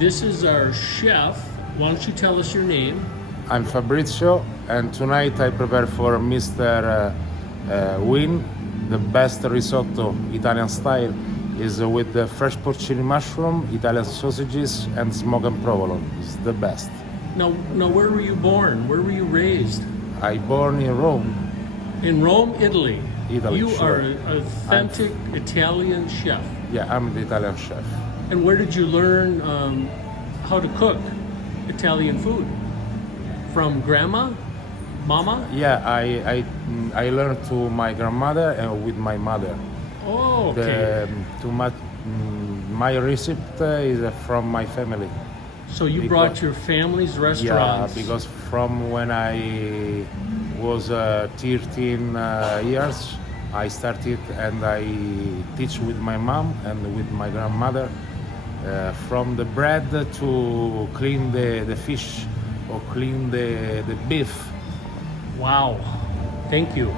this is our chef. Why don't you tell us your name? I'm Fabrizio, and tonight I prepare for Mr. Win the best risotto Italian style is with the fresh porcini mushroom, Italian sausages, and smoked and provolone. It's the best. Now, where were you born? Where were you raised? I born in Rome. In Rome, Italy. Italy, You sure. are an authentic Italian chef. Yeah, I'm the Italian chef. And where did you learn how to cook Italian food? From grandma? Mama? Yeah, I learned to my grandmother and with my mother. Oh, okay. My recipe is from my family. So you brought your family's Yeah, restaurants. because from when I was 13 years, I started and I teach with my mom and with my grandmother from the bread to clean the fish or clean the beef. Wow. Thank you.